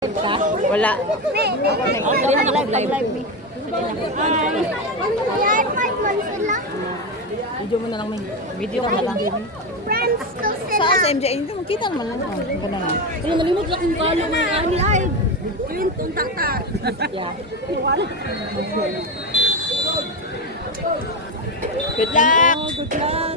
Wala. Video mo na lang, may. Video ka na lang. Friends to sila. Saan sa MJ? Hindi mo kita naman lang. Ganda na. Kaya nalimot lang kung kalo may ani ay. Kwentong tata. Yeah. Wala. Good luck! Oh, good luck.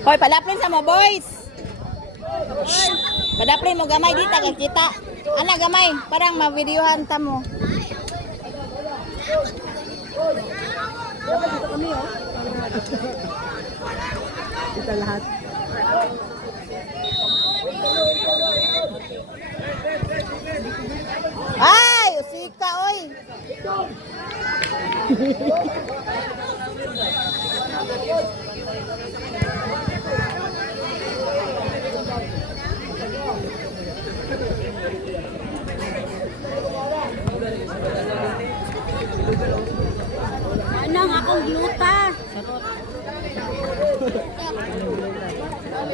Hoy, padaplin sa mo, boys! Padaplin mo, gamay dito, kita. Ana, gamay, parang ma-videohan ta mo. Kita lahat. Ay, usika, oy! Anang akong gluta.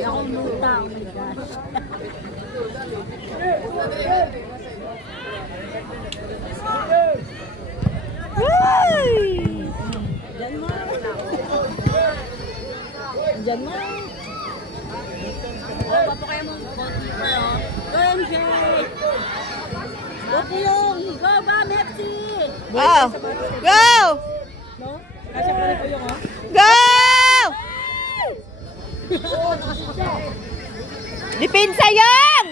Akong gluta. Oh my gosh. Diyan mo. Diyan mo. Oh, papo kayo mong goalkeeper, oh. Go, MJ! Go, Puyong! Go, ba, Mepsi! Oh, go! No? Kasya pa rin Puyong, oh. Go! Dipinsa yang!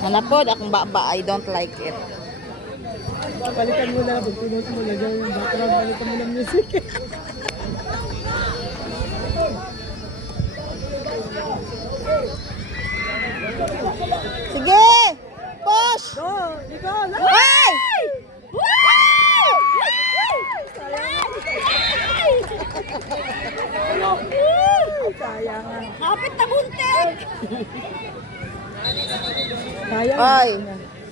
Hanapod, akong baba, I don't like it. Balikan mo na lang. Pag pinost mo na dyan yung background, balikan mo ng music. Sige! Push! Go! Ikaw! Ay! Sayang nga. Kapit na buntik! Sayang. Ay!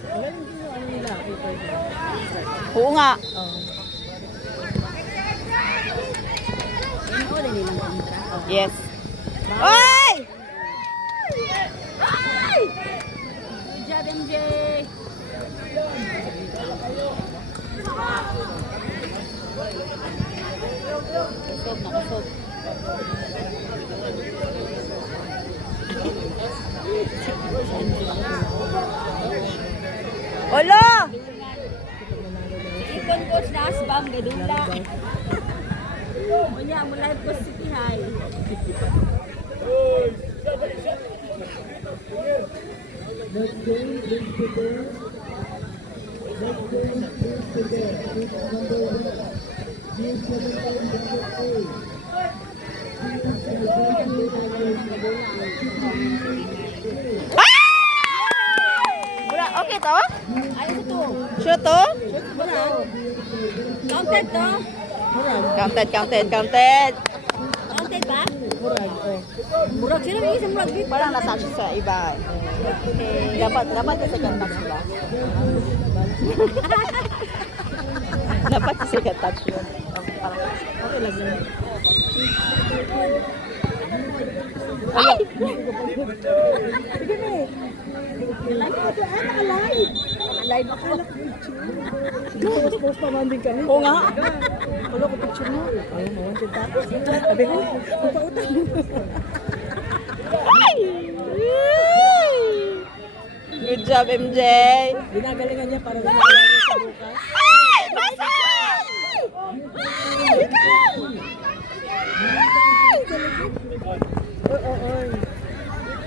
Galing din yung ano nila. Paper nila. Oo nga. Ano ulit nilang kontra? Yes. Ay! Good job, MJ! Kusog na kusog. Olo! Ikon coach na asbang, gadula. Munya, mo live ko si Pihay. Mura, okay to? Ay, ito to. Sure to? Murag. Counted to? Counted, counted, counted. Counted ba? Murag, oh. Murag, sino may isang murag dito? Parang nasa sa iba. Dapat sa second touch ba? Dapat sa second touch yun. Parang, Okay lang yun. ay! Sige na eh. Live ko to. Ah, naka-live. Live ako. Post pa man din kami. Oo nga. Wala ko picture mo. Ayun mo, kita. Sabi ko, upautan mo. Ay! Good job, MJ. Ginagalingan niya para lumakalala sa bukas. Ay! Basag! Ay! Ikaw!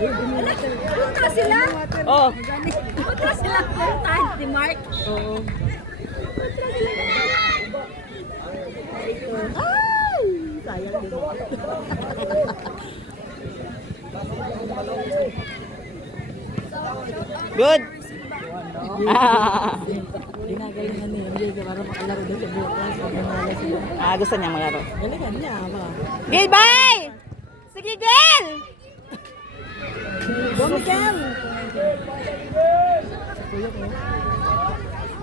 Punta sila. Oh, Punta sila. Punta si Mark. oo. Ay! Sayang din. Good. Ah, Ginagalingan niya. Hindi ka para makalaro doon sa bukas. Manala sila. gusto niya maglaro. Galingan niya, ama. Gil, bye! Sige, Gil! Miguel! Si Puyong eh.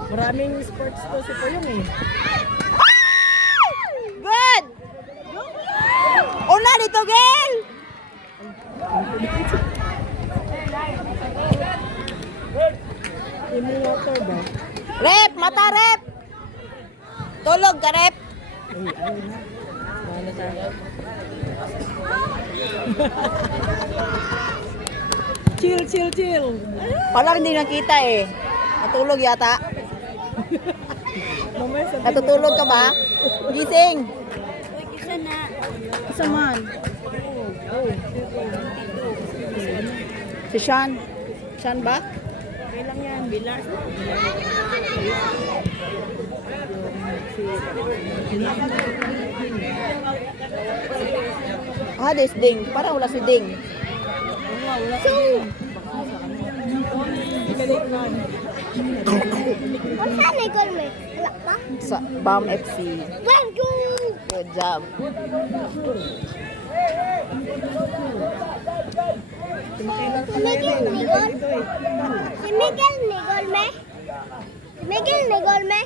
Maraming sports to si Puyong eh. Good! Una dito, girl! Imo water ba? Rep! Mata, rep! Tulog ka, rep! Ay, ayaw na. Wala tayo. Chill, chill, chill. Parang hindi nakita eh. Natulog yata. Mamaya sabihin Natutulog ka ba? Gising! Isa man. Si Sean. Sean ba? okay lang yan. Bilar. Ah, this Ding. Parang wala si Ding. What's that Nicole me? Wala pa? Sa BAM FC. Let's go! Good job. Si Miguel Nicole? Si Miguel Nicole me? Si Miguel Nicole me?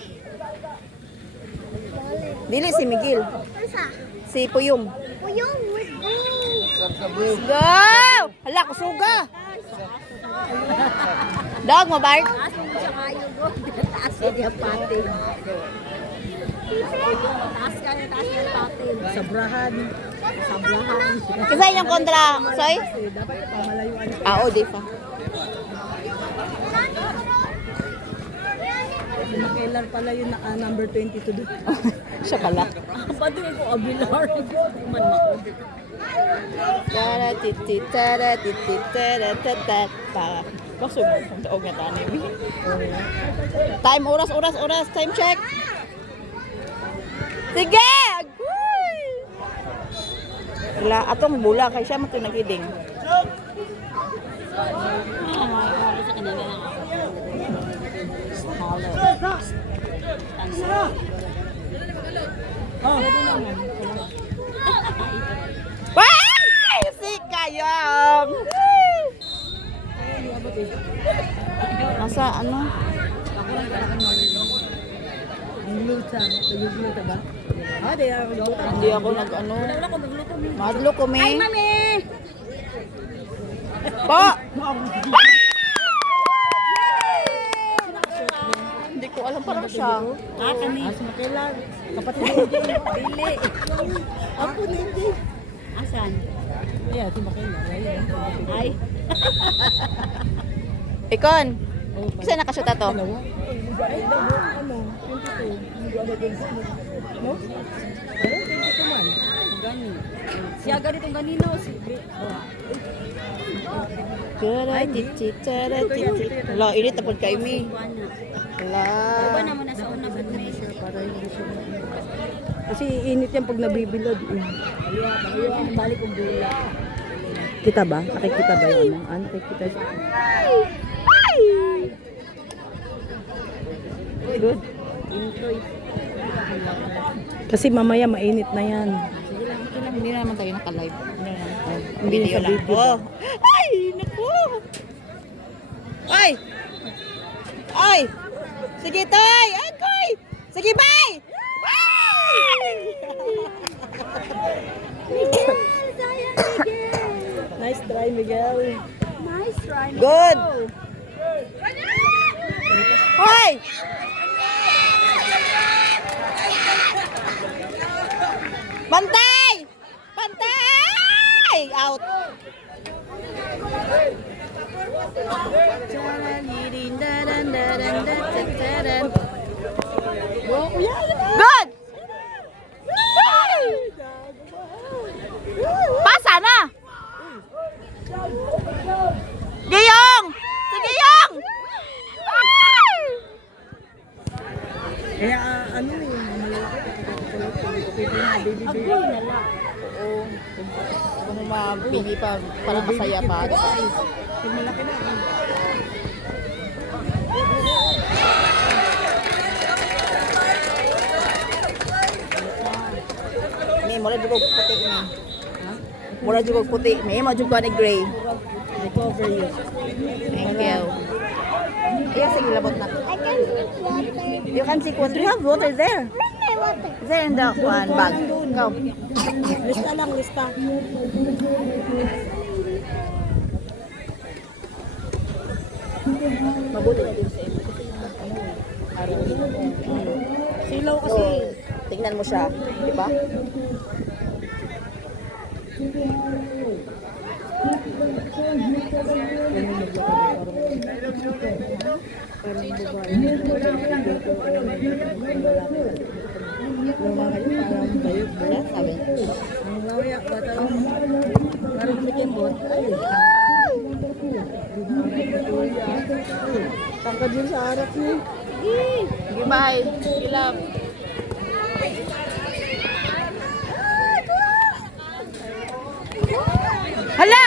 Dili si Miguel. Ano sa? Si Puyong. Puyong, let's go! Let's go! Hala, kusuga. Dog mo, Bart? Sabrahan. Kasi yung kontra, Soy? Dapat pamalayuan. Oo, di pa. Si Makailar pala yung number 22 doon. Siya pala. Padung ko Abilar. Man mako. Tara titi tara titi tara tatat pa. Bakso mo kung daog nga tanim. Time, oras, time check. Sige! Agoy! Wala, atong bula kay siya mato nagiding. Why? Si Kayong! Nasa ano? Gluta. Gluta ba? Ah, di ako gluta. Hindi ako nag-ano. Wala ko magluto. Madlo ko, me. Ay, mami! Po! Hindi ko alam parang siya. Ah, kani. Si Makailar. Kapatid ni Dili. Ako hindi. Asan? Yeah, si Makailar. Ay, Ikon, kasi nakasuta to. Dalawa. Ay, dalawa. Ano? 22. Hindi ako 22. No? Pero 22 man. gani. Siya ganitong ganino. Si Tara, titi, tara, titi. Wala, init na po kay me. Juana. Wala. Iba naman na sa una blood pressure. Para hindi siya. Kasi init yan pag nabibilad. Balik kong bula. Kita ba? Nakikita ba yan? Ano nakikita siya? Good. Intoy. Kasi mamaya mainit na yan. Sige lang, okay lang. Hindi na naman tayo naka-live. Hindi Video sa lang. video. Oh. Ay, naku. Ay. Ay. Sige, Toy. Agoy. Sige, bye. Bye. Miguel! Sayang, Miguel! Nice try, Miguel. Nice try, Miguel. Good. Hoy. Bantay. Bantay. Out. Good! Pasa na! Giyong! Si Giyong! Ay! Kaya ano yung malaki. Agoy na lang. Oo. Kung mabili pa, parang masaya pa. Yung malaki na. May mura juga puti ni. Mura juga puti. May mo juga ni gray. cover you. Thank you. Iya, sige, labot na. I can drink water. You can see water. You have water there. Where's my water? There in the one bag. Go. Lista lang, lista. Mabuti na din sa inyo. Araw dito. Silaw kasi. So, tingnan mo siya. Di ba? Yung mga yun, parang bayot. Wala, sabi. Ang lawaya, bata lang. Parang kumikembot. Ay, tangkad yun sa harap niyo. Sige, bye. Sige, love. Hala!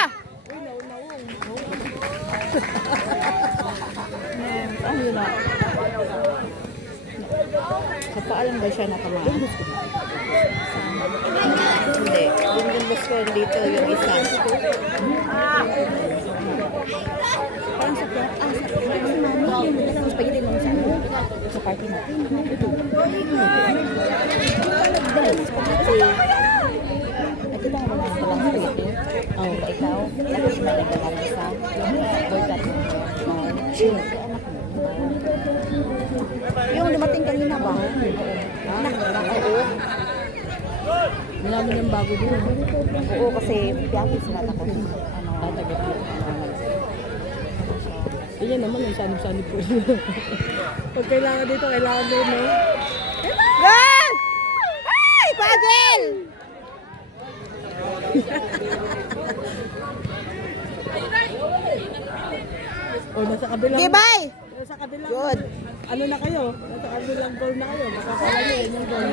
Ano yun na? Kapaalan ba siya nakamaan? Hindi. Yung gumbos ko dito yung isa. Parang sa spaghetti lang sa sa party natin. Nakita ko naman sa lang spaghetti. Oh, ba ikaw? Tapos na nagdalang isa. Boycott mo. Chill. Yung dumating kanina ba? Oo. Namin yung bago din. Oo, kasi piyapi sila na kung tagat mo. Yan naman, yung sanib-sanib po. Pag kailangan dito, kailangan din, no? Girl! Ay, Pagil! O, nasa kabilang... Okay, bye! Nasa kabilang... Good. Ano na kayo? Nasa kabilang goal na kayo. Makakala nyo yun yung goal.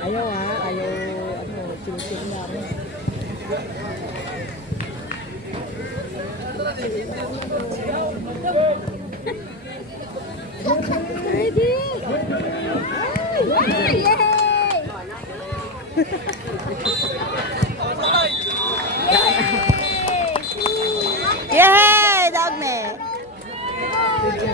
Ayaw ha, ayaw, ano, sinisig na ako. Ready? Yay!